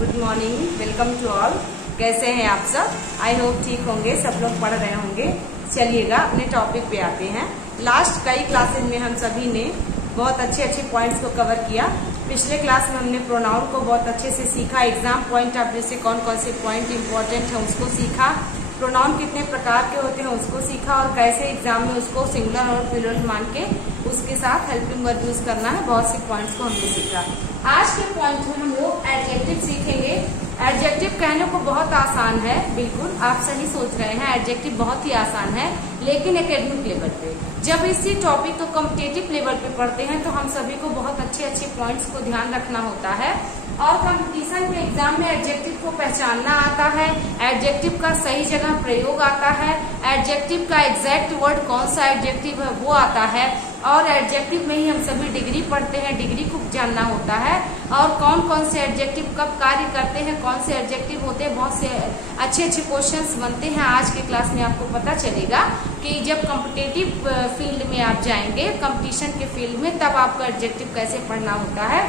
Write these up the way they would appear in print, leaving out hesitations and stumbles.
Good morning, welcome to all. कैसे हैं आप सब? आई होप ठीक होंगे, सब लोग पढ़ रहे होंगे। चलिएगा अपने टॉपिक पे आते हैं। लास्ट कई क्लासेज में हम सभी ने बहुत अच्छे अच्छे पॉइंट्स को कवर किया। पिछले क्लास में हमने प्रोनाउन को बहुत अच्छे से सीखा, एग्जाम पॉइंट ऑफ व्यू से कौन कौन से पॉइंट इंपॉर्टेंट है उसको सीखा, प्रोनाउन कितने प्रकार के होते हैं उसको सीखा, और कैसे एग्जाम में उसको सिंगुलर और प्लूरल मान के उसके साथ हेल्पिंग वर्ब यूज करना है। बहुत से पॉइंट्स को हमने सीखा। आज के पॉइंट में हम लोग एडजेक्टिव सीखेंगे। एडजेक्टिव कहने को बहुत आसान है, बिल्कुल आप सही सोच रहे हैं, एडजेक्टिव बहुत ही आसान है, लेकिन एकेडमिक लेवल पे जब इसी टॉपिक को कॉम्पिटिटिव लेवल पे पढ़ते हैं तो हम सभी को बहुत अच्छे अच्छे पॉइंट्स को ध्यान रखना होता है। और कंपटीशन में एग्जाम में एडजेक्टिव को पहचानना आता है, एडजेक्टिव का सही जगह प्रयोग आता है, एडजेक्टिव का एग्जैक्ट वर्ड कौन सा एडजेक्टिव है वो आता है, और एडजेक्टिव में ही हम सभी डिग्री पढ़ते हैं, डिग्री को जानना होता है, और कौन कौन से एडजेक्टिव कब कार्य करते हैं, कौन से एडजेक्टिव होते हैं। बहुत से अच्छे अच्छे क्वेश्चंस बनते हैं। आज के क्लास में आपको पता चलेगा कि जब कॉम्पिटिटिव फील्ड में आप जाएंगे, कंपटीशन के फील्ड में, तब आपको एडजेक्टिव कैसे पढ़ना होता है।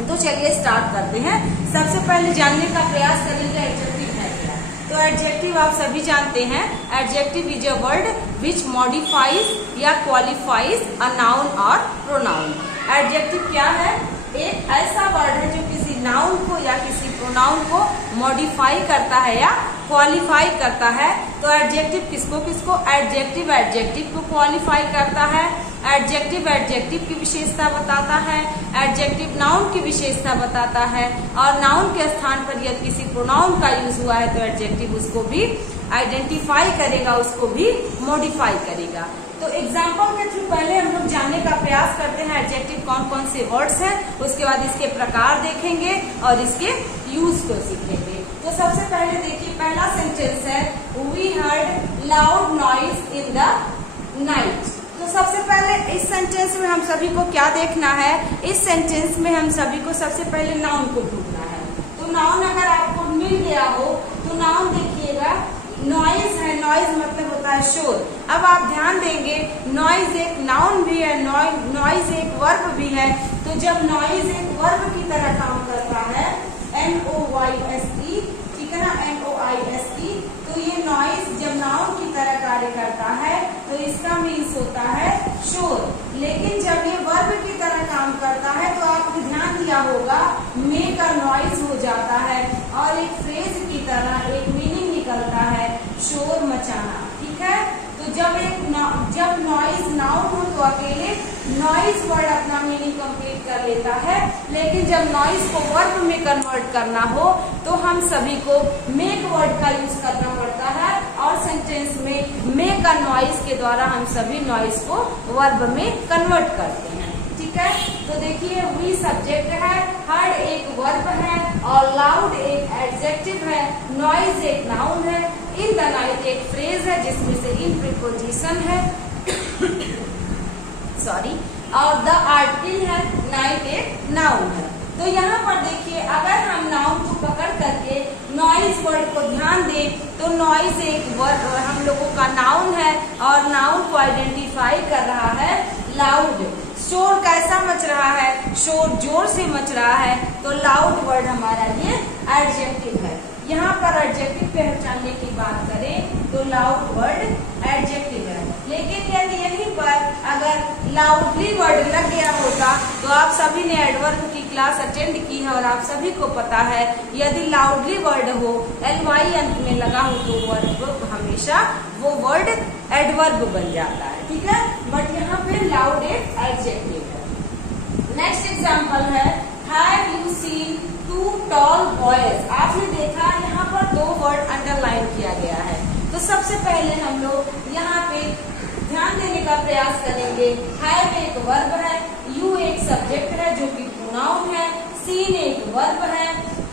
तो चलिए स्टार्ट करते हैं। सबसे पहले जानने का प्रयास करेंगे एडजेक्टिव है क्या। तो एडजेक्टिव आप सभी जानते हैं, adjective is a word which modifies या क्वालिफाइज अ नाउन और प्रोनाउन। एडजेक्टिव क्या है? एक ऐसा वर्ड है जो किसी नाउन को या किसी प्रोनाउन को मॉडिफाई करता है या क्वालिफाई करता है। तो एडजेक्टिव किसको किसको? एडजेक्टिव एडजेक्टिव को क्वालिफाई करता है, एडजेक्टिव एडजेक्टिव की विशेषता बताता है, एडजेक्टिव नाउन की विशेषता बताता है, और नाउन के स्थान पर यदि किसी प्रोनाउन का यूज हुआ है तो एडजेक्टिव उसको भी आइडेंटिफाई करेगा, उसको भी मॉडिफाई करेगा। तो एग्जाम्पल के थ्रू पहले हम लोग जानने का प्रयास करते हैं एडजेक्टिव कौन कौन से वर्ड्स हैं, उसके बाद इसके प्रकार देखेंगे और इसके यूज को सीखेंगे। तो सबसे पहले देखिए, पहला सेंटेंस है we heard loud noise in the night. तो सबसे पहले इस सेंटेंस में हम सभी को क्या देखना है? इस सेंटेंस में हम सभी को सबसे पहले नाउन को ढूंढना है। तो नाउन अगर आपको मिल गया हो तो नाउन देखिएगा, नॉइज है, नॉइज मतलब होता है शोर। अब आप ध्यान देंगे, नॉइज एक नाउन भी है, नॉइज एक वर्ब भी है। तो जब नॉइज एक वर्ब की तरह काम करता है, NOYSE, ठीक है ना, NOISE, तो ये नॉइज जब नाउन की तरह कार्य करता है तो इसका मीन्स होता है शोर। लेकिन जब ये वर्ब की तरह काम करता है तो आपने ध्यान दिया होगा मेक अ नॉइज हो जाता है, और एक फ्रेज की तरह एक मीनिंग निकलता है शोर मचाना, ठीक है। तो जब नॉइज नाउन हो तो अकेले नॉइज वर्ड अपना मीनिंग कंप्लीट कर लेता है, लेकिन जब नॉइज को वर्ब में कन्वर्ट करना हो तो हम सभी को मेक वर्ड का यूज करना पड़ता है, और सेंटेंस में मेक अ नॉइज के द्वारा हम सभी नॉइज को वर्ब में कन्वर्ट करते हैं, ठीक है। तो देखिए, वी सब्जेक्ट है, हर्ड एक वर्ब है, और लाउड एक एडजेक्टिव है, नॉइज एक नाउन है, इन द नाइट एक फ्रेज है जिसमें से इन प्रीपोजिशन है सॉरी, और द आर्टिकल है, नाइट एक नाउन है। तो यहाँ पर देखिए, अगर हम नाउन को पकड़ करके नॉइज वर्ड को ध्यान दें तो नॉइज एक वर्ड हम लोगों का नाउन है, और नाउन को आइडेंटिफाई कर रहा है लाउड। शोर कैसा मच रहा है? शोर जोर से मच रहा है, तो लाउड वर्ड हमारा ये एडजेक्टिव है। यहाँ पर एडजेक्टिव पहचानने की बात करें तो लाउड वर्ड एडजेक्टिव है, लेकिन यदि यहीं पर अगर लाउडली वर्ड लग गया होता तो आप सभी ने एडवर्ब की क्लास अटेंड की है और आप सभी को पता है यदि लाउडली वर्ड हो, LY अंत में लगा हो तो वर्ब हमेशा वो वर्ड एडवर्ब बन जाता है, ठीक है। बट यहाँ पे लाउड एक एडजेक्टिव है। नेक्स्ट एग्जाम्पल है, have you seen two tall boys. आपने देखा यहाँ पर दो वर्ड अंडरलाइन किया गया है। तो सबसे पहले हम लोग यहाँ पे ध्यान देने का प्रयास करेंगे। हैव एक वर्ब है, यू एक सब्जेक्ट है जो कि प्रोनाउन है, सीन एक वर्ब है,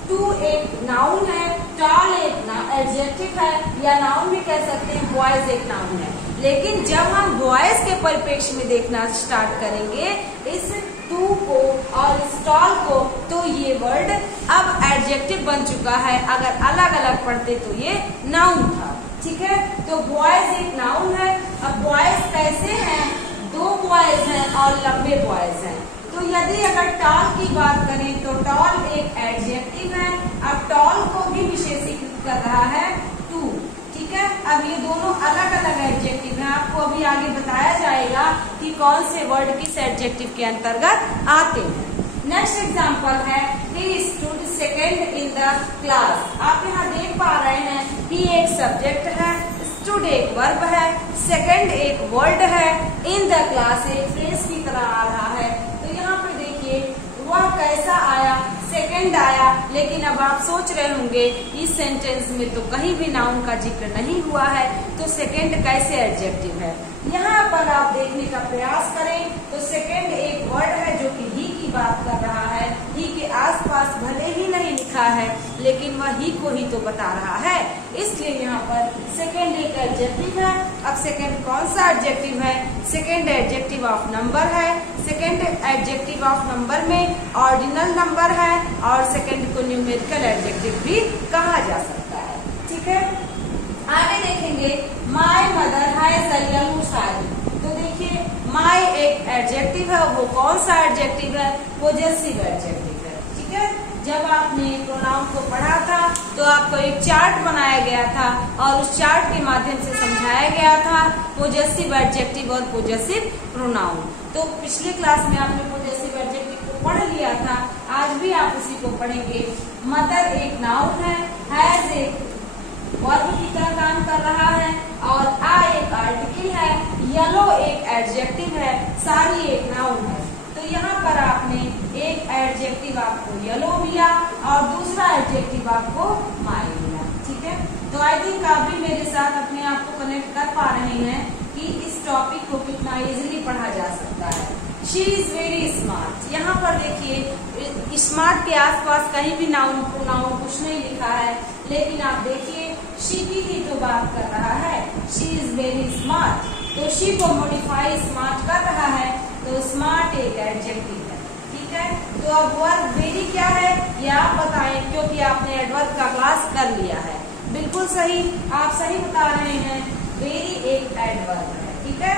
टू एक नाउन है, टॉल एक एडजेक्टिव है, या नाउन भी कह सकते हैं, बॉयज एक नाउन है। लेकिन जब हम बॉयज के परिप्रेक्ष्य में देखना स्टार्ट करेंगे इस टू को और इस टॉल को, तो ये वर्ड अब एडजेक्टिव बन चुका है। अगर अलग अलग पढ़ते तो ये नाउन था, ठीक है। तो बॉयज एक नाउन है। अब बॉयज कैसे हैं? दो बॉयज हैं और लंबे बॉयज हैं। तो यदि अगर टॉल की बात करें तो टॉल एक एडजेक्टिव है, अब ये दोनों अलग अलग एडजेक्टिव हैं, आपको अभी आगे बताया जाएगा कि कौन से वर्ड किस एडजेक्टिव के अंतर्गत आते हैं। नेक्स्ट एग्जाम्पल है he stood second in the class. आप यहाँ देख पा रहे हैं ही एक सब्जेक्ट है, स्टूड एक वर्ब है, सेकेंड एक वर्ड है, इन द क्लास एक फ्रेज की तरह आ रहा है। तो यहाँ पे देखिए वह कैसा आया, सेकेंड आया, लेकिन अब आप सोच रहे होंगे इस सेंटेंस में तो कहीं भी नाउन का जिक्र नहीं हुआ है, तो सेकेंड कैसे एडजेक्टिव है। यहाँ पर आप देखने का प्रयास करें तो सेकेंड एक वर्ड है जो कि ही की बात कर रहा है। ही के आसपास भले ही नहीं लिखा है, लेकिन वह ही को ही तो बता रहा है, इसलिए यहाँ पर सेकेंड एक एडजेक्टिव है। अब सेकेंड कौन सा एडजेक्टिव है? सेकेंड एडजेक्टिव ऑफ नंबर है। सेकेंड एडजेक्टिव ऑफ नंबर में ऑर्डिनल नंबर है और सेकेंड को न्यूमेरिकल एडजेक्टिव भी कहा जा सकता है। ठीक है, आगे देखेंगे my mother has a yellow sari. तो देखिए माय एक एडजेक्टिव है, वो कौन सा एडजेक्टिव है? पॉजेसिव एडजेक्टिव है। ठीक है, जब आपने प्रोनाउन को पढ़ा था तो आपको एक चार्ट बनाया गया था और उस चार्ट के माध्यम से समझाया गया था पॉजेसिव एडजेक्टिव और पॉजेसिव प्रोनाउन। तो पिछले क्लास में आपने पॉजेसिव एडजेक्टिव को पढ़ लिया था, आज भी आप उसी को पढ़ेंगे। मदर एक नाउन है, हैज एक वर्ब की तरह काम कर रहा है और आ एक आर्टिकल है, येलो एक एडजेक्टिव है, साड़ी एक नाउन है। तो यहाँ पर आपने एक एडजेक्टिव आपको येलो मिला और दूसरा एडजेक्टिव आपको माय मिला। ठीक है, तो आई थिंक आप भी मेरे साथ अपने आप को कनेक्ट कर पा रहे हैं कि इस टॉपिक को कितना इजीली पढ़ा जा सकता है। She is very smart. यहाँ पर देखिए स्मार्ट के आसपास कहीं भी नाउन प्रोनाउन कुछ नहीं लिखा है, लेकिन आप देखिए शी की ही तो बात कर रहा है, शी इज वेरी स्मार्ट। तो शी को मॉडिफाई स्मार्ट कर रहा है, तो स्मार्ट एक एडजेक्टिव है। ठीक है, तो अब वर्ब वेरी क्या है ये आप बताएं, क्योंकि आपने एडवर्ब का क्लास कर लिया है। बिल्कुल सही, आप सही बता रहे हैं, वेरी एक एडवर्ब है। ठीक है,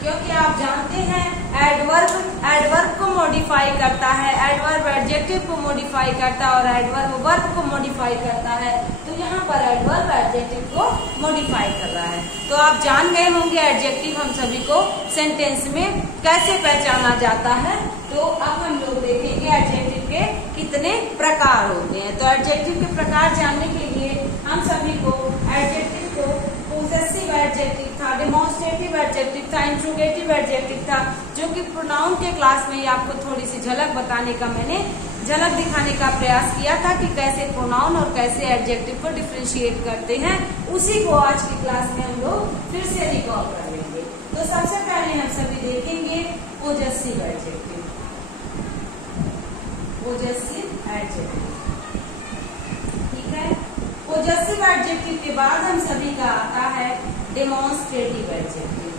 क्योंकि आप जानते हैं एडवर्ब को मॉडिफाई करता है, एडवर्ब एडजेक्टिव को मॉडिफाई करता है और एडवर्ब वर्ब को मॉडिफाई करता है। तो यहाँ पर एडवर्ब एडजेक्टिव को मॉडिफाई कर रहा है। तो आप जान गए होंगे एडजेक्टिव हम सभी को सेंटेंस में कैसे पहचाना जाता है। तो अब हम लोग देखेंगे एडजेक्टिव के कितने प्रकार होते हैं। तो एडजेक्टिव के प्रकार जानने के लिए हम सभी को एडजेक्टिव को पॉसेसिव एडजेक्टिव था, डेमोन्स्ट्रेटिव एडजेक्टिव था, इंट्रोगेटिव एडजेक्टिव था, जो कि प्रोनाउन के क्लास में ही आपको थोड़ी सी झलक बताने का मैंने झलक दिखाने का प्रयास किया था कि कैसे प्रोनाउन और कैसे एडजेक्टिव को डिफरेंशिएट करते हैं। उसी को आज की क्लास में हम लोग फिर से रिकॉल कर लेंगे। तो सबसे पहले हम सभी देखेंगे पॉसेसिव एडजेक्टिव। पॉसेसिव एडजेक्टिव, ठीक है। पॉसेसिव एडजेक्टिव के बाद हम सभी का आता है डेमोन्स्ट्रेटिव एडजेक्टिव।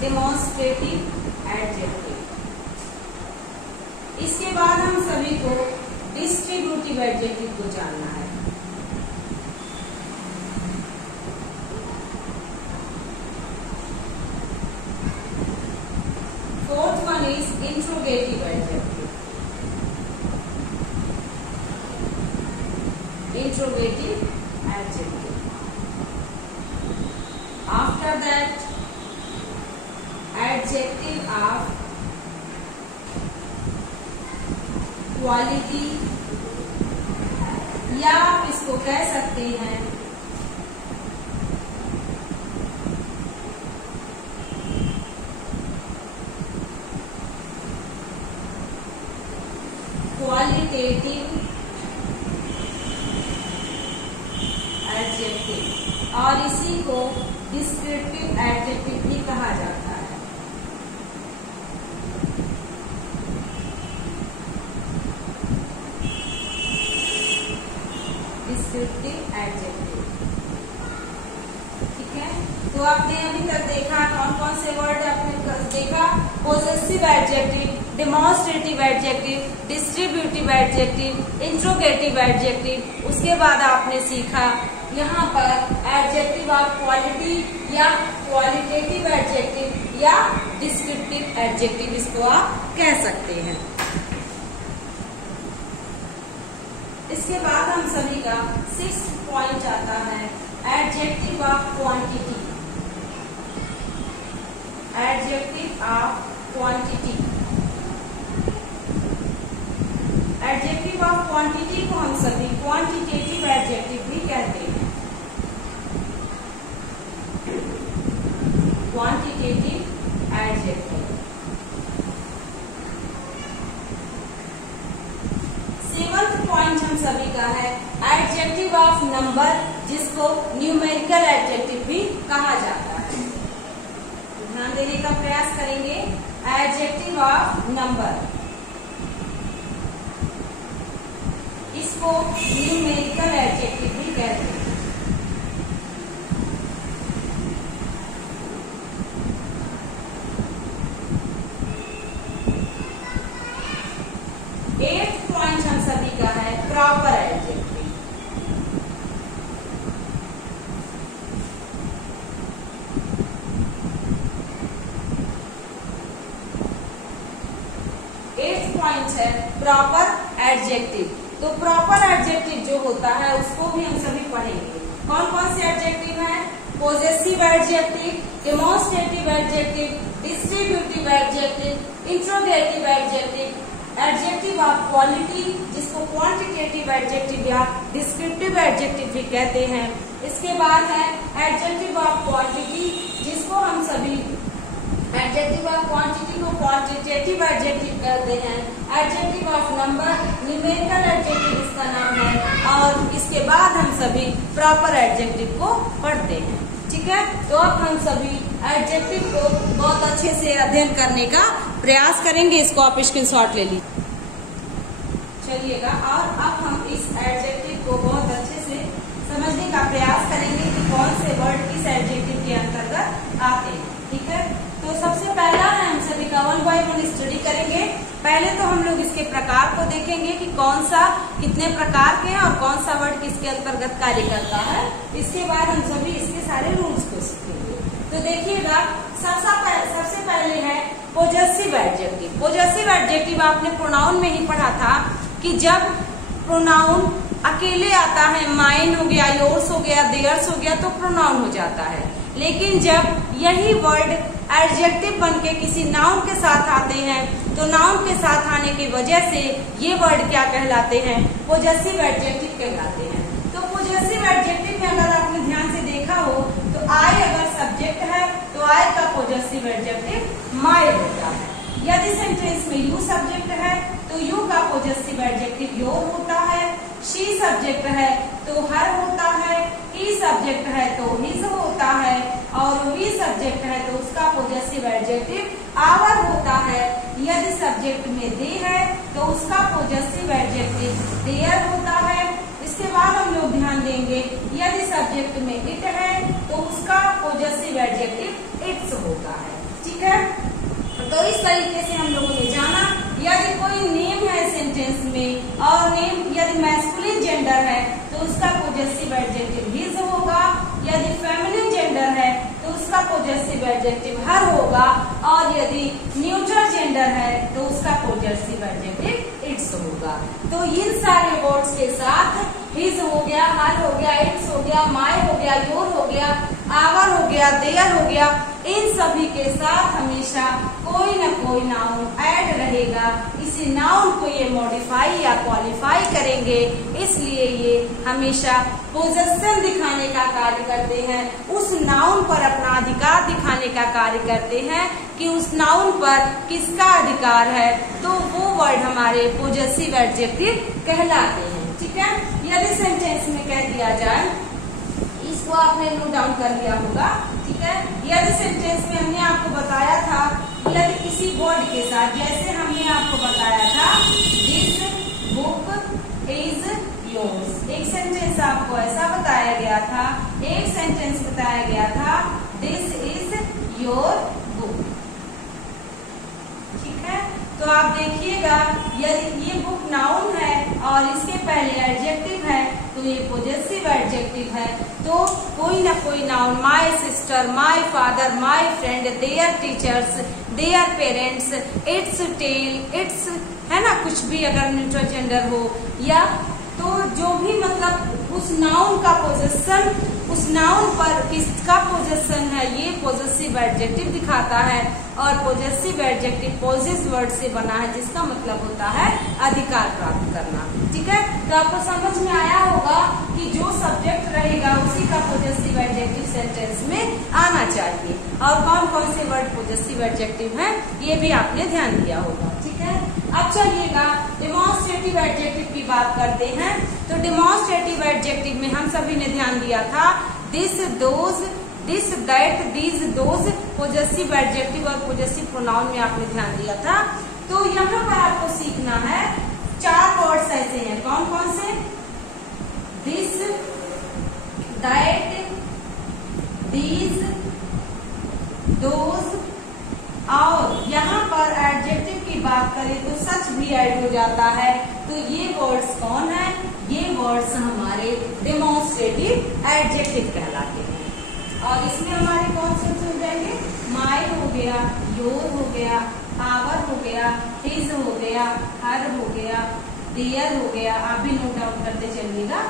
डेमोन्स्ट्रेटिव एडजेक्टिव, इसके बाद हम सभी को डिस्ट्रीब्यूटिव एडजेक्टिव को जानना है। Fourth one is interrogative adjective. Interrogative adjective. After that, adjective of quality, या आप इसको कह सकते हैं क्वालिटेटिव एडजेक्टिव, और इसी को डिस्क्रिप्टिव एडजेक्टिव भी कहा जाता है। डिस्क्रिप्टिव एडजेक्टिव, ठीक है। तो आपने अभी तक देखा कौन कौन से वर्ड आपने देखा, possessive adjective, demonstrative adjective, distributive adjective, interrogative adjective. उसके बाद आपने सीखा यहाँ पर एडजेक्टिव ऑफ क्वालिटी या क्वालिटेटिव एडजेक्टिव या डिस्क्रिप्टिव एडजेक्टिव, इसको आप कह सकते हैं। इसके बाद हम सभी का 6th पॉइंट आता है adjective of quantity. Adjective of quantity. Adjective of quantity को हम सभी क्वांटिटेटिव एडजेक्टिव भी कहते हैं। Quantitative adjective. 7th पॉइंट हम सभी का है एडजेक्टिव ऑफ नंबर, जिसको न्यूमेरिकल एडजेक्टिव भी कहा जाता है। ध्यान देने का प्रयास करेंगे। एडजेक्टिव ऑफ नंबर, इसको न्यूमेरिकल एडजेक्टिव भी कहते हैं। Proper adjective. एट्थ पॉइंट है प्रॉपर एडजेक्टिव। तो प्रॉपर एडजेक्टिव जो होता है उसको भी हम सभी पढ़ेंगे। कौन कौन से एडजेक्टिव हैं? Possessive adjective, demonstrative adjective, distributive adjective, interrogative adjective, adjective of quality, जिसको क्वांटिटेटिव एडजेक्टिव या डिस्क्रिप्टिव एडजेक्टिव भी कहते हैं। इसके बाद है एडजेक्टिव ऑफ क्वांटिटी, जिसको हम सभी एडजेक्टिव ऑफ क्वांटिटी को क्वांटिटेटिव एडजेक्टिव कहते हैं। Adjective of number numerical adjective इसका नाम है। और इसके बाद हम सभी प्रॉपर एडजेक्टिव को पढ़ते हैं। ठीक है, तो अब हम सभी एडजेक्टिव को बहुत अच्छे से अध्ययन करने का प्रयास करेंगे। इसको आप स्क्रीनशॉट ले लीजिए, चलिएगा। और अब हम इस एडजेक्टिव को बहुत अच्छे से समझने का प्रयास करेंगे कि कौन से वर्ड किस एडजेक्टिव के अंतर्गत आते हैं। ठीक है, तो सबसे पहला है हम सभी का 1 by 1 स्टडी करेंगे। पहले तो हम लोग इसके प्रकार को देखेंगे कि कौन सा कितने प्रकार के हैं और कौन सा वर्ड किसके अंतर्गत कार्य करता है। इसके बाद हम सभी इसके सारे रूल्स को सीखेंगे। तो देखिएगा, सबसे पहले है पोजेसिव एडजेक्टिव। पोजेसिव एडजेक्टिव आपने प्रोनाउन में ही पढ़ा था कि जब प्रोनाउन अकेले आता है, माइन हो गया, योर्स हो गया, देयर्स हो गया, तो प्रोनाउन हो जाता है। लेकिन जब यही वर्ड एडजेक्टिव बनके किसी नाउन के साथ आते हैं, तो नाउन के साथ आने की वजह से ये वर्ड क्या कहलाते हैं? पोजेसिव एडजेक्टिव कहलाते हैं। तो पोजेसिव एडजेक्टिव में अगर आपने ध्यान से देखा हो तो आई अगर सब्जेक्ट है तो आई का पोजेसिव एडजेक्टिव माय होता है। यदि सेंटेंस में यू सब्जेक्ट है तो यू का पोजेसिव एडजेक्टिव योर होता है। शी सब्जेक्ट है तो हर होता है। ही सब्जेक्ट है तो हिज होता है। और वी सब्जेक्ट है तो उसका पोजेसिव एडजेक्टिव आवर होता है। यदि सब्जेक्ट में दे है तो उसका पोजेसिव एडजेक्टिव देयर होता है। इसके बाद हम लोग ध्यान देंगे, यदि सब्जेक्ट में इट है तो उसका पोजेसिव एडजेक्टिव इट्स होता है। ठीक है, तो इस तरीके से हम लोगों ने जाना, यदि कोई नेम है सेंटेंस में और नेम यदि मैस्कुलिन जेंडर है तो उसका पोजेसिव एडजेक्टिव हिज होगा। यदि फेमिनिन जेंडर है तो उसका पोजेसिव एडजेक्टिव हर होगा। और यदि न्यूट्रल जेंडर है तो उसका पोजेसिव एडजेक्टिव इट्स होगा। तो इन सारे वर्ड्स के साथ हिज हो गया, हर हो गया, इट्स हो गया, माय हो गया, योर हो गया, आवर हो गया, देयर हो गया, इन सभी के साथ हमेशा कोई न कोई नाउन ऐड रहेगा। इसी नाउन को ये मॉडिफाई या क्वालिफाई करेंगे, इसलिए ये हमेशा पोजेशन दिखाने का कार्य करते हैं। उस नाउन पर अपना अधिकार दिखाने का कार्य करते हैं कि उस नाउन पर किसका अधिकार है, तो वो वर्ड हमारे पोजेसिव एडजेक्टिव कहलाते हैं। ठीक है, यदि सेंटेंस में कह दिया जाए, इसको आपने नोट डाउन कर लिया होगा। ठीक है, यदि सेंटेंस में हमने आपको बताया था, यदि किसी वर्ड के साथ, जैसे हमने आपको बताया था दिस बुक इज योर्स, एक सेंटेंस आपको ऐसा बताया गया था। एक सेंटेंस बताया गया था दिस इज योर बुक। ठीक है, तो आप देखिएगा, यदि ये बुक नाउन है और इसके पहले एडजेक्टिव है तो ये पोजेसिव एडजेक्टिव है। तो कोई ना कोई noun, my sister, my father, my friend, their teachers, their parents, its tail, its, है ना, कुछ भी अगर न्यूट्रल जेंडर हो, या तो जो भी मतलब उस नाउन का पोजेशन, उस नाउन पर किसका पोजेशन है, ये पॉजेसिव एडजेक्टिव दिखाता है। और पॉजेसिव एडजेक्टिव पॉजेस वर्ड से बना है, जिसका मतलब होता है अधिकार प्राप्त करना। ठीक है, तो आपको समझ में आया होगा कि जो सब्जेक्ट रहेगा उसी का पॉजेसिव एडजेक्टिव सेंटेंस में आना चाहिए। और कौन कौन से वर्ड पॉजेसिव एडजेक्टिव हैं, ये भी आपने ध्यान दिया होगा। ठीक है, अब चलिएगा डेमोन्स्ट्रेटिव एडजेक्टिव की बात करते हैं। तो डेमोन्स्ट्रेटिव एडजेक्टिव में हम सभी ने ध्यान दिया था this, those, this, that, these, those possessive adjective और पॉजेसिव प्रोनाउन में आपने ध्यान दिया था। तो यहाँ पर आपको सीखना है 4 वर्ड्स ऐसे हैं, कौन कौन से, दिस, दैट, दीज, दोज। और यहाँ पर एडजेक्टिव की बात करें तो सच भी ऐड हो जाता है। तो ये वर्ड्स कौन है, ये वर्ड्स हमारे डेमोन्स्ट्रेटिव एडजेक्टिव कहलाते हैं। और इसमें हमारे कौन से हो जाएंगे, माय हो गया, योर हो गया, आवर हो गया, हिज हो गया, हर हो गया, देयर हो गया। आप भी नोट डाउन करते चलिएगा,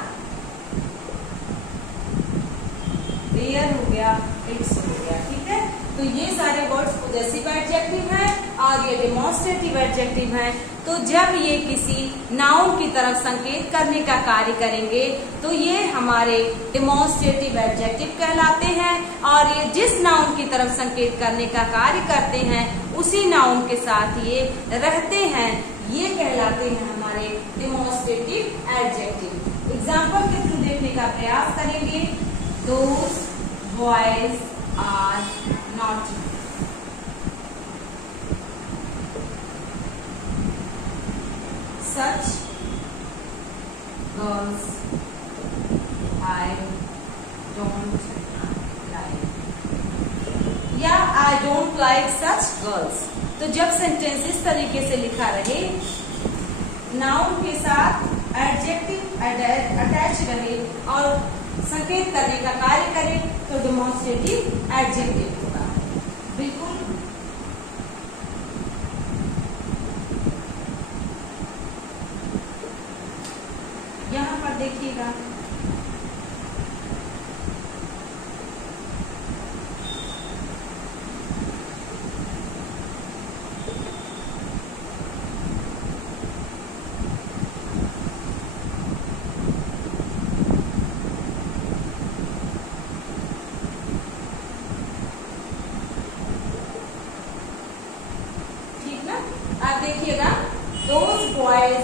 देयर हो गया, इट्स हो गया। ठीक है, तो ये सारे वर्ड्स पॉजेसिव एडजेक्टिव हैं और ये डेमोन्स्ट्रेटिव एडजेक्टिव हैं। तो जब ये किसी नाउन की तरफ संकेत करने का कार्य करेंगे तो ये हमारे डेमोन्स्ट्रेटिव एडजेक्टिव कहलाते हैं। और ये जिस नाउन की तरफ संकेत करने का कार्य करते हैं उसी नाउन के साथ ये रहते हैं, ये कहलाते हैं हमारे डेमोन्स्ट्रेटिव एडजेक्टिव। एग्जाम्पल के थ्रू देखने का प्रयास करेंगे। Those boys are naughty, such girls I don't like, या I don't like such girls। तो जब सेंटेंस इस तरीके से लिखा रहे, नाउन के साथ एडजेक्टिव अटैच रहे और संकेत करने का कार्य करे तो डेमोन्स्ट्रेटिव एडजेक्टिव होगा। बिल्कुल यहाँ पर देखिएगा, आप देखिएगा, दोज बॉयज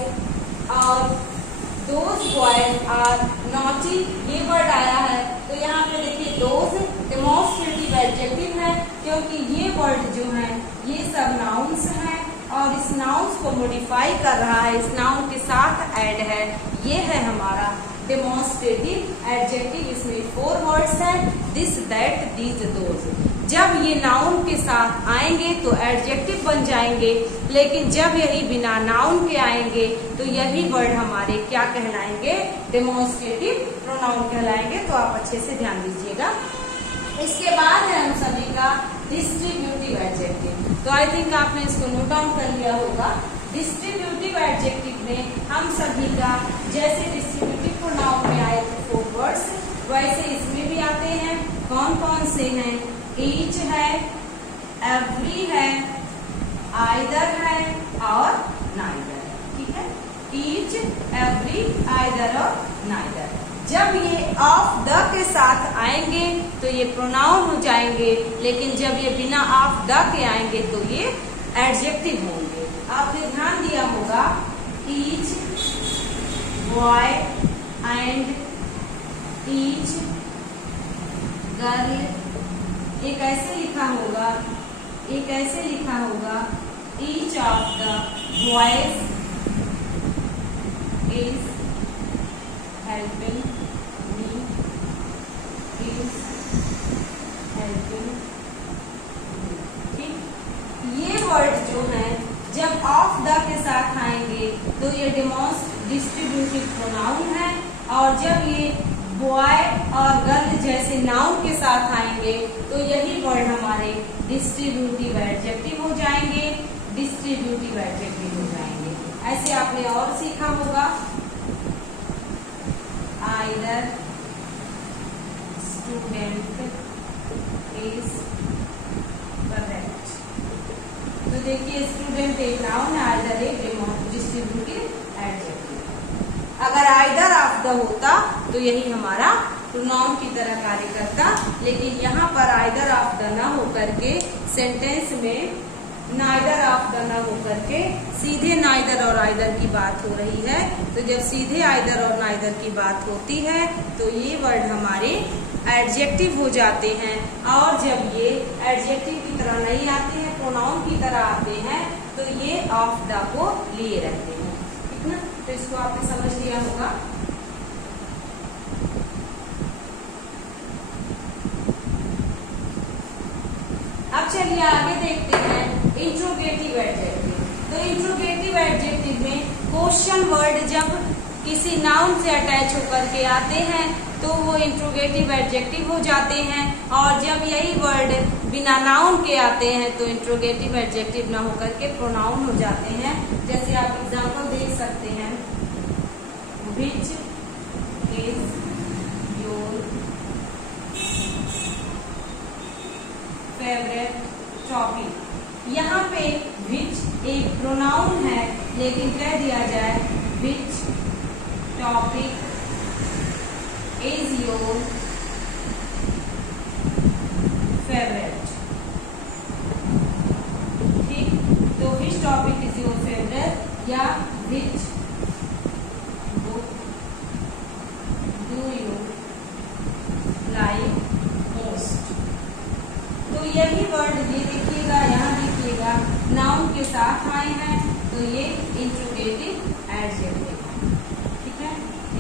आर नॉटी, ये वर्ड आया है। तो यहाँ पे देखिए दोज डेमोन्स्ट्रेटिव एडजेक्टिव है, क्योंकि ये वर्ड जो है ये सब नाउन्स हैं और इस नाउन्स को मॉडिफाई कर रहा है, इस नाउन के साथ ऐड है। ये है हमारा डेमोन्स्ट्रेटिव एडजेक्टिव। इसमें 4 वर्ड्स हैं, दिस, दैट, दीज, दोज। जब ये नाउन के साथ आएंगे तो एडजेक्टिव बन जाएंगे, लेकिन जब यही बिना नाउन के आएंगे तो यही वर्ड हमारे क्या कहलाएंगे, डेमोन्स्ट्रेटिव प्रोनाउन कहलाएंगे। तो आप अच्छे से ध्यान दीजिएगा। इसके बाद है हम सभी का डिस्ट्रीब्यूटिव एडजेक्टिव। तो आई थिंक आपने इसको नोट डाउन कर लिया होगा। डिस्ट्रीब्यूटिव एडजेक्टिव में हम सभी का जैसे डिस्ट्रीब्यूटिव प्रोनाउन में आए थे 4 वर्ड्स, वैसे इसमें भी आते हैं। कौन कौन से हैं, ईच है, एवरी है, आइदर है और नाइदर है। ठीक है, ईच, एवरी, आइदर और नाइदर। जब ये ऑफ द के साथ आएंगे तो ये प्रोनाउन हो जाएंगे, लेकिन जब ये बिना ऑफ द के आएंगे तो ये एडजेक्टिव होंगे। आपने ध्यान दिया होगा, each, boy and each girl, एक ऐसे लिखा होगा, एक ऐसे लिखा होगा, each of the boys is helping me, is helping. ठीक, ये वर्ड जो है जब ऑफ द के साथ आएंगे तो ये डिस्ट्रीब्यूटिव प्रोनाउन है, और जब ये बॉय और गर्ल जैसे नाउन के साथ आएंगे तो यही वर्ड हमारे डिस्ट्रीब्यूटिव एडजेक्टिव हो जाएंगे, डिस्ट्रीब्यूटिव एडजेक्टिव हो जाएंगे। ऐसे आपने और सीखा होगा। Either student is correct. तो देखिए स्टूडेंट एक नाउन है, आइदर एक डिस्ट्रीब्यूटिव एडजेक्टिव। अगर आइदर ऑफ द होता तो यही हमारा प्रोनाउन की तरह कार्य करता, लेकिन यहाँ पर आइदर ऑफ द ना होकर के सेंटेंस में नाइदर ऑफ द ना होकर के सीधे नाइदर और आइदर की बात हो रही है। तो जब सीधे आइदर और नाइदर की बात होती है तो ये वर्ड हमारे एडजेक्टिव हो जाते हैं, और जब ये एडजेक्टिव की तरह नहीं आते हैं, प्रोनाउन की तरह आते हैं, तो ये ऑफ द को लिए रहते हैं। ठीक ना? तो इसको आपने समझ लिया होगा। अब चलिए आगे देखते हैं इंट्रोगेटिव एडजेक्टिव। तो इंट्रोगेटिव एडजेक्टिव में क्वेश्चन वर्ड जब किसी नाउन से अटैच होकर के आते हैं तो वो इंट्रोगेटिव एडजेक्टिव हो जाते हैं, और जब यही वर्ड बिना नाउन के आते हैं तो इंट्रोगेटिव एडजेक्टिव ना होकर के प्रोनाउन हो जाते हैं। जैसे आप एग्जांपल देख सकते हैं, which is your favourite topic. यहाँ पे विच एक प्रोनाउन है, लेकिन कह दिया जाए which topic is your favourite. ठीक, तो which topic is your favourite या which book do you like most. तो यही वर्ड ये देखिएगा, यहाँ देखिएगा नाउन के साथ आए हैं तो ये इंट्रोगेटिव एडजेक्टिव है। ठीक है,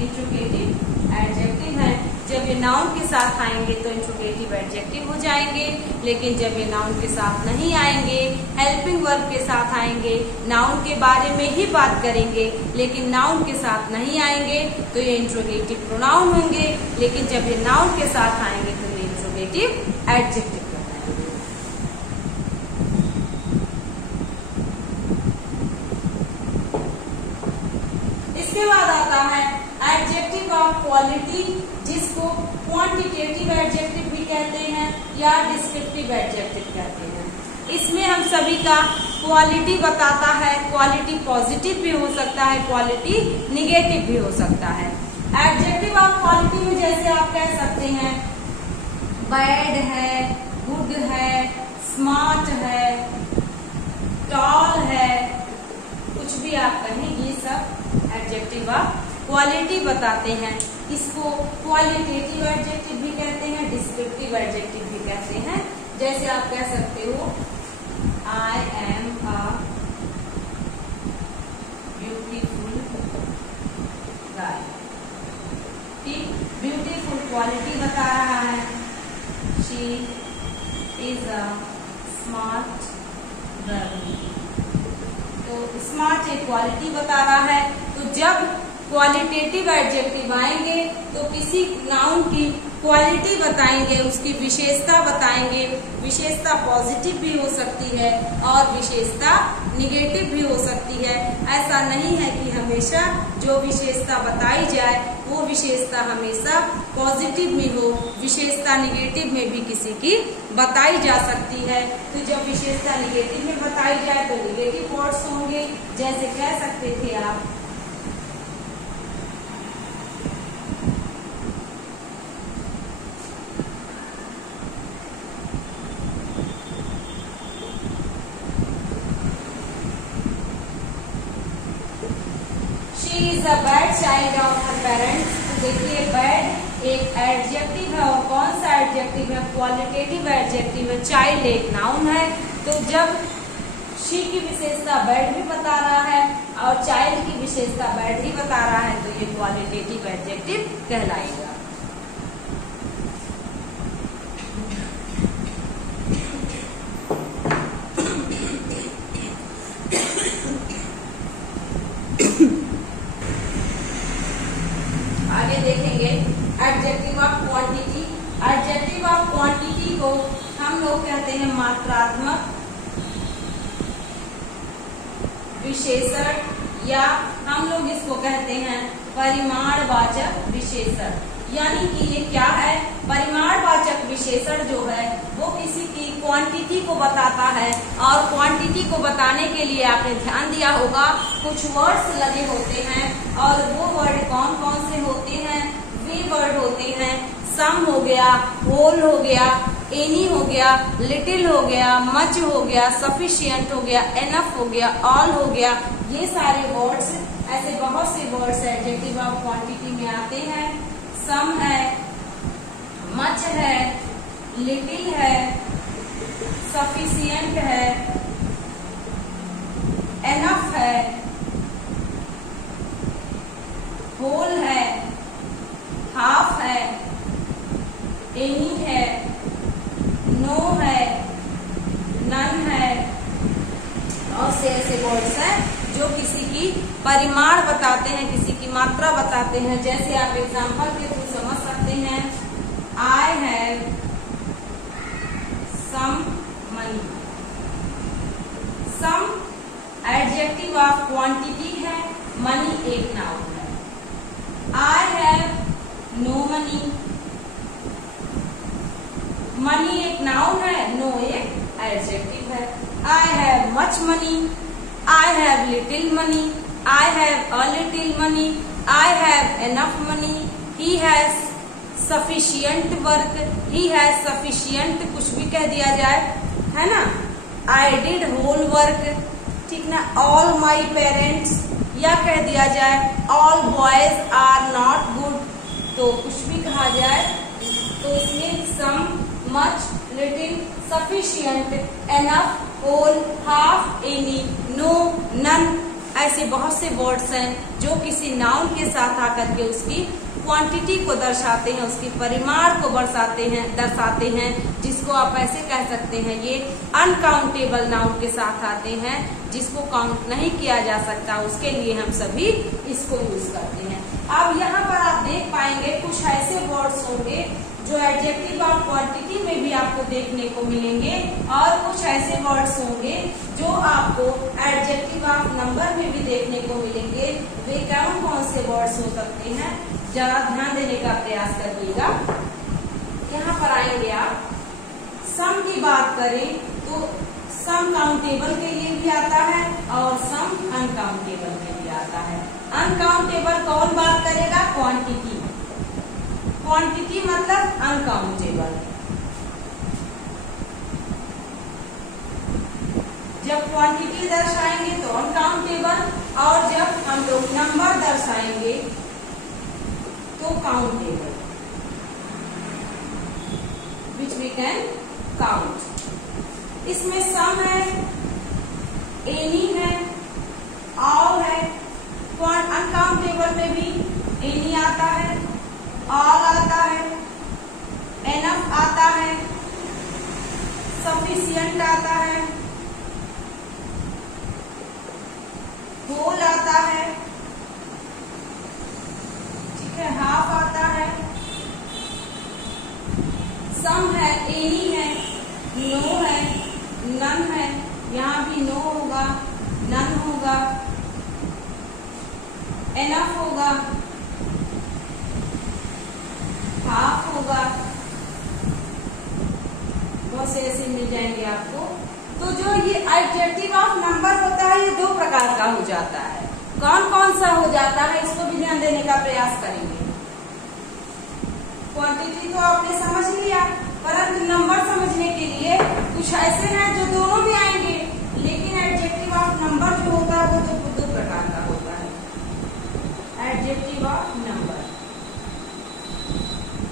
इंट्रोगेटिव एडजेक्टिव है। जब ये नाउन के साथ आएंगे तो इंट्रोगेटिव एडजेक्टिव हो जाएंगे, लेकिन जब ये नाउन के साथ नहीं आएंगे, हेल्पिंग वर्ब के साथ आएंगे, नाउन के बारे में ही बात करेंगे लेकिन नाउन के साथ नहीं आएंगे तो ये इंट्रोगेटिव प्रोनाउन होंगे, लेकिन जब ये नाउन के साथ आएंगे तो ये इंट्रोगेटिव एडजेक्टिव। इसके बाद आता है एडजेक्टिव ऑफ क्वालिटी, जिसको क्वांटिटेटिव एडजेक्टिव भी कहते हैं या डिस्क्रिप्टिव एडजेक्टिव कहते हैं। इसमें हम सभी का क्वालिटी बताता है, क्वालिटी पॉजिटिव भी हो सकता है, क्वालिटी निगेटिव भी हो सकता है। एडजेक्टिव ऑफ क्वालिटी में जैसे आप कह सकते हैं बैड है, गुड है, स्मार्ट है, टॉल है, कुछ भी आप कहें, ये सब एडजेक्टिव ऑफ क्वालिटी बताते हैं। इसको क्वालिटेटिव एडजेक्टिव भी कहते हैं, डिस्क्रिप्टिव एडजेक्टिव भी कहते हैं। जैसे आप कह सकते हो आई एम अ ब्यूटीफुल गाय। ठीक, ब्यूटीफुल क्वालिटी बता रहा है। She is a smart girl. तो स्मार्ट एक क्वालिटी बता रहा है। तो जब क्वालिटेटिव एडजेक्टिव आएंगे तो किसी नाउन की क्वालिटी बताएंगे, उसकी विशेषता बताएंगे। विशेषता पॉजिटिव भी हो सकती है और विशेषता निगेटिव भी हो सकती है। ऐसा नहीं है कि हमेशा जो विशेषता बताई जाए वो विशेषता हमेशा पॉजिटिव में हो, विशेषता निगेटिव में भी किसी की बताई जा सकती है। तो जब विशेषता निगेटिव में बताई जाए तो निगेटिव वर्ड्स होंगे। जैसे कह सकते थे आप is a bad child of her parents. तो देखिए बैड एक एडजेक्टिव है, और कौन सा एडजेक्टिव है? क्वालिटेटिव एडजेक्टिव है। चाइल्ड एक नाउन है, तो जब शी की विशेषता बैड भी बता रहा है और चाइल्ड की विशेषता बैड ही बता रहा है तो ये क्वालिटेटिव एडजेक्टिव कहलाएगा। आगे देखेंगे adjective of quantity. Adjective of quantity को हम लोग कहते हैं मात्रात्मक विशेषण या हम लोग इसको कहते हैं परिमाणवाचक विशेषण। यानी कि ये क्या है, परिमाणवाचक विशेषण जो है वो किसी की क्वांटिटी को बताता है, और क्वांटिटी को बताने के लिए आपने ध्यान दिया होगा कुछ वर्ड्स लगे होते हैं, और वो वर्ड कौन कौन से होते हैं, वे वर्ड होते हैं सम हो गया, होल हो गया, एनी हो गया, लिटिल हो गया, मच हो गया, सफिशिएंट हो गया, एनफ हो गया, ऑल हो गया। ये सारे वर्ड्स, ऐसे बहुत से वर्ड्स एडजेक्टिव ऑफ क्वांटिटी में आते हैं। सम है, मच है, लिटिल है, सफिशिएंट है, एनफ है, होल है, हाफ है, एनी है, नो है, नन है, और से ऐसे वर्ड्स हैं जो किसी की परिमाण बताते हैं, किसी की मात्रा बताते हैं। जैसे आप एग्जांपल के थ्रू समझ सकते हैं, I have some money. Some adjective of quantity है, मनी एक नाउन है। I have no money, money एक नाउन है, नो एक एडजेक्टिव है। I have much money, I have little money, I have a little money, I have enough money, he has sufficient work, he has sufficient कुछ भी कह दिया जाए, है ना। I did whole work, ठीक ना। All my parents, या कह दिया जाए all boys are not good, तो कुछ भी कहा जाए तो इसमें some, much, little, sufficient, enough, whole, half, any, no, none, ऐसे बहुत से वर्ड्स हैं जो किसी नाउन के साथ आकर के उसकी क्वांटिटी को दर्शाते हैं, उसकी परिमाण को दर्शाते हैं, जिसको आप ऐसे कह सकते हैं ये अनकाउंटेबल नाउन के साथ आते हैं, जिसको काउंट नहीं किया जा सकता, उसके लिए हम सभी इसको यूज करते हैं। अब यहाँ पर आप देख पाएंगे कुछ ऐसे वर्ड्स होंगे जो एडजेक्टिव ऑफ क्वांटिटी में भी आपको देखने को मिलेंगे, और कुछ ऐसे वर्ड्स होंगे जो आपको एडजेक्टिव ऑफ नंबर में भी देखने को मिलेंगे। वे कौन कौन से वर्ड्स हो सकते हैं, जरा ध्यान देने का प्रयास करिएगा। यहाँ पर आएंगे आप, सम की बात करें तो सम काउंटेबल के लिए भी आता है और सम अनकाउंटेबल के लिए आता है। अनकाउंटेबल कौन बात करेगा, क्वांटिटी। क्वांटिटी मतलब अनकाउंटेबल। जब क्वांटिटी दर्शाएंगे तो अनकाउंटेबल, और जब हम लोग नंबर दर्शाएंगे तो countable, which we can count. इसमें सम है, एनी है, ऑल है। अनकाउंटेबल में भी एनी आता है, ऑल आता है, एनफ आता है, सफिशिएंट आता है, होल आता है, ठीक है, हाफ आता है। सम है, एनी है, नो है, नन है, यहाँ भी नो होगा, नन होगा, एनफ होगा, हाफ होगा, बहुत से ऐसे मिल जाएंगे आपको। तो जो ये एडजेक्टिव ऑफ नंबर होता है ये दो प्रकार का हो जाता है। कौन कौन सा हो जाता है इसको भी ध्यान देने का प्रयास करेंगे। क्वांटिटी तो आपने समझ लिया, परंतु नंबर समझने के लिए कुछ ऐसे हैं जो दोनों भी आएंगे, लेकिन एडजेक्टिव ऑफ नंबर जो होता है वो तो दो प्रकार का होता है। एडजेक्टिव ऑफ नंबर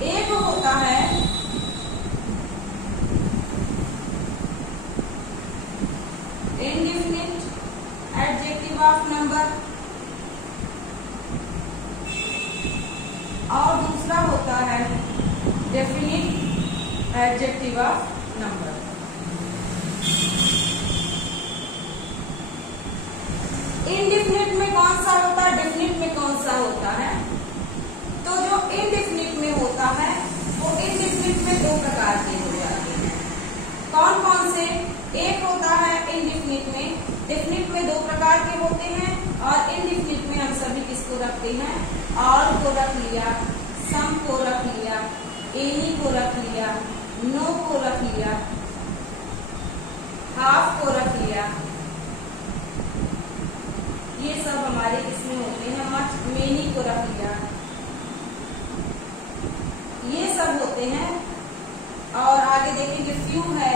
एक होता है इंडेफिनिट एडजेक्टिव ऑफ नंबर, और दूसरा होता है definite adjective of number. Indefinite में कौन सा होता है, डेफिनिट में कौन सा होता है? तो जो इनडेफिनिट में होता है वो इनडेफिनिट में दो प्रकार के हो जाते हैं। कौन कौन से? एक होता है इनडेफिनिट में, डेफिनिट में दो प्रकार के होते हैं। और इनडिफिनिट में हम सभी किसको रखते हैं? ऑल को रख लिया, सम को रख लिया, एनी को रख लिया, नो को रख लिया, हाफ को रख लिया। ये सब हमारे इसमें होते हैं। मच, मेनी को रख लिया, ये सब होते हैं। और आगे देखेंगे फ्यू है,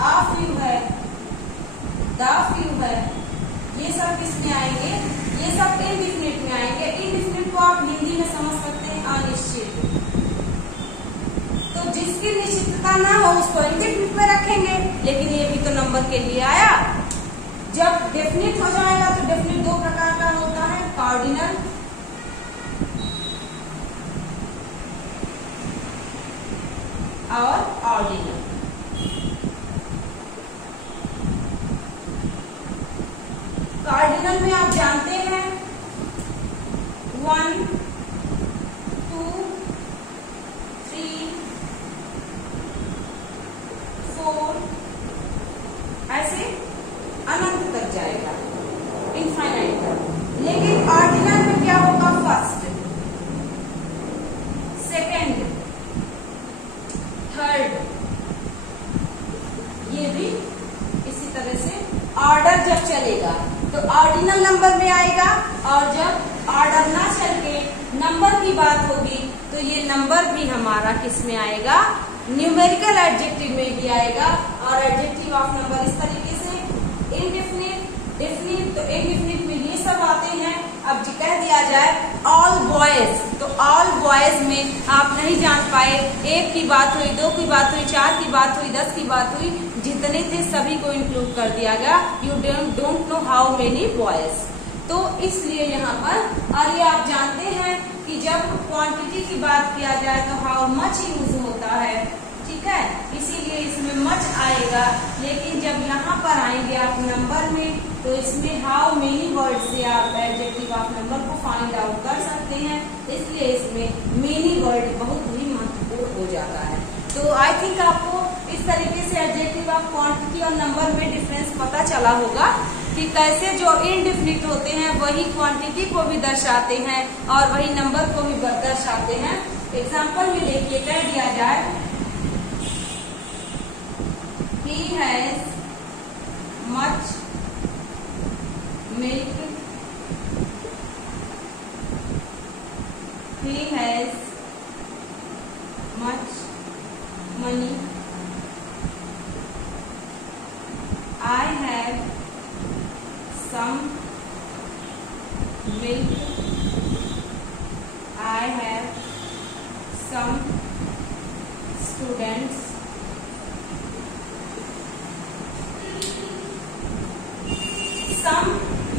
आ फ्यू है, द फ्यू है। ये सब किसमें आएंगे? ये सब इनडिफिनिट में आएंगे। इनडिफिनिट को आप हिंदी में समझ सकते हैं अनिश्चित। तो जिसकी निश्चितता ना हो उसको इनडिफिनिट में रखेंगे। लेकिन ये भी तो नंबर के लिए आया। जब डेफिनिट हो जाएगा तो डेफिनिट दो प्रकार का होता है, कार्डिनल और ऑर्डिनल। कार्डिनल में आप जानते हैं 1, 2, 3, 4 ऐसे अनंत तक जाएगा, इनफाइनाइट तक। लेकिन ऑर्डिनल में क्या होगा? फर्स्ट, सेकेंड, थर्ड, ये भी इसी तरह से ऑर्डर जब चलेगा तो ऑर्डिनल नंबर में आएगा। और जब ऑर्डर ना चल के नंबर की बात होगी तो ये नंबर भी हमारा किस में आएगा? न्यूमेरिकल एडजेक्टिव में भी आएगा। और एडजेक्टिव ऑफ नंबर इस तरीके से इनडेफिनिट, डेफिनिट, तो इनडेफिनिट में ये सब आते हैं। अब जी कह दिया जाए ऑल बॉयज, तो ऑल बॉयज में आप नहीं जान पाए, एक की बात हुई, दो की बात हुई, चार की बात हुई, 10 की बात हुई, जितने थे सभी को इंक्लूड कर दिया गया। You don't know how many boys. तो इसलिए यहाँ पर, और ये आप जानते हैं कि जब क्वांटिटी की बात किया जाए तो हाउ मच यूज होता है, ठीक है, इसीलिए इसमें मच आएगा। लेकिन जब यहाँ पर आएंगे आप नंबर में तो इसमें हाउ मेनी वर्ड से आप एडजेक्टिव ऑफ नंबर को फाइंड आउट कर सकते हैं। इसलिए इसमें मेनी वर्ड बहुत ही महत्वपूर्ण हो जाता है। तो आई थिंक आपको इस तरीके से एडजेक्टिव ऑफ क्वांटिटी और नंबर में डिफरेंस पता चला होगा कि कैसे जो इनडिफिनिट होते हैं वही क्वांटिटी को भी दर्शाते हैं और वही नंबर को भी दर्शाते हैं। एग्जाम्पल में देखिए, कह दिया जाए he has much milk, he has much money, I have some milk, I have some students, some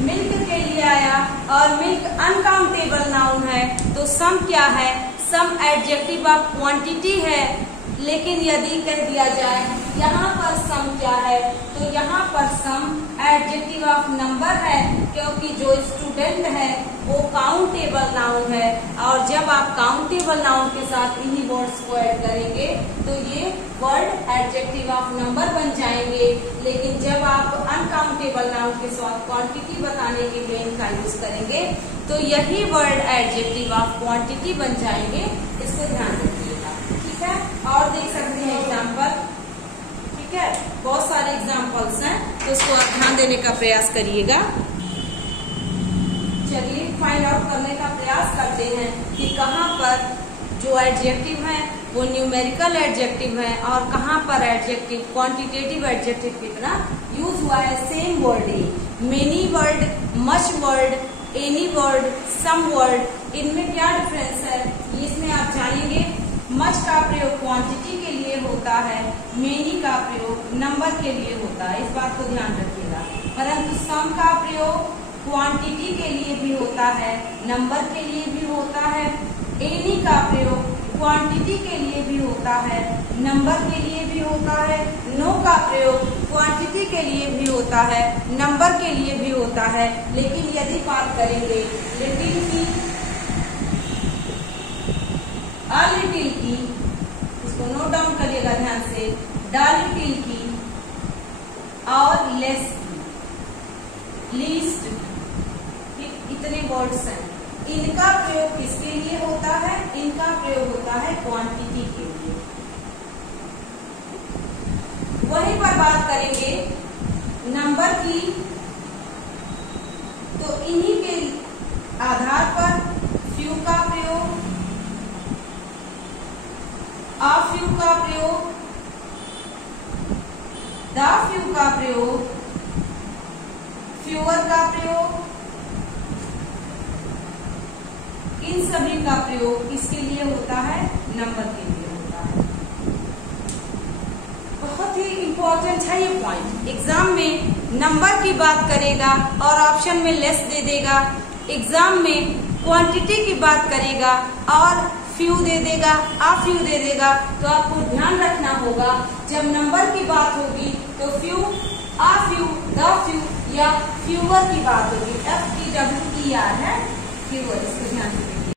milk के लिए आया और मिल्क अनकाउंटेबल नाउन है। तो सम क्या है? सम एडजेक्टिव ऑफ क्वांटिटी है। लेकिन यदि कह दिया जाए यहाँ पर सम क्या है, तो यहाँ पर सम एडजेक्टिव ऑफ नंबर है, क्योंकि जो स्टूडेंट है वो काउंटेबल नाउन है। और जब आप काउंटेबल नाउन के साथ इन्हीं वर्ड्स को ऐड करेंगे तो ये वर्ड एडजेक्टिव ऑफ नंबर बन जाएंगे। लेकिन जब आप अनकाउंटेबल नाउन के साथ क्वांटिटी बताने के लिए इनका यूज करेंगे तो यही वर्ड एडजेक्टिव ऑफ क्वांटिटी बन जाएंगे। इसको ध्यान रखिएगा, ठीक है। और देख सकते हैं एग्जाम्पल, ठीक है, बहुत सारे एग्जाम्पल्स हैं, तो उसको आप ध्यान देने का प्रयास करिएगा। चलिए फाइंड आउट करने का प्रयास करते हैं कि कहाँ पर जो एडजेक्टिव है वो न्यूमेरिकल एडजेक्टिव है और कहाँ पर एडजेक्टिव क्वांटिटेटिव एडजेक्टिव की तरह यूज हुआ है। सेम वर्ड ही, many word, much word, any word, some word, इनमें क्या डिफरेंस है ये इसमें आप जानेंगे। मच का प्रयोग क्वांटिटी के लिए होता है, मेनी का प्रयोग नंबर के लिए होता है, इस बात को ध्यान रखिएगा। परंतु सम का प्रयोग क्वांटिटी के लिए भी होता है, नंबर के लिए भी होता है। एनी का प्रयोग क्वांटिटी के लिए भी होता है, नंबर के लिए भी होता है। नो का प्रयोग क्वांटिटी के लिए भी होता है, नंबर के लिए भी होता है। लेकिन यदि बात करेंगे लिटिल की, अ लिटिल की, इसको नोट डाउन करिएगा ध्यान से, द लिटिल की और लेस की, लीस्ट कितने वर्ड्स हैं। इनका प्रयोग किसके लिए होता है, इनका प्रयोग होता है क्वांटिटी के लिए। वहीं पर बात करेंगे नंबर की, तो इन्हीं के आधार पर फ्यू का प्रयोग, अ फ्यू का प्रयोग, द फ्यू का प्रयोग, फ्यूअर का प्रयोग, इन सभी का प्रयोग किसके लिए होता है, नंबर के लिए होता है। बहुत ही इंपॉर्टेंट है ये पॉइंट। एग्जाम में नंबर की बात करेगा और ऑप्शन में लेस दे देगा, एग्जाम में क्वांटिटी की बात करेगा और फ्यू दे देगा, आ फ्यू दे देगा। तो आपको ध्यान रखना होगा, जब नंबर की बात होगी तो few, uh few, the few या फ्यूअर की बात होगी। FEWER है फ्यूअर, इसको ध्यान से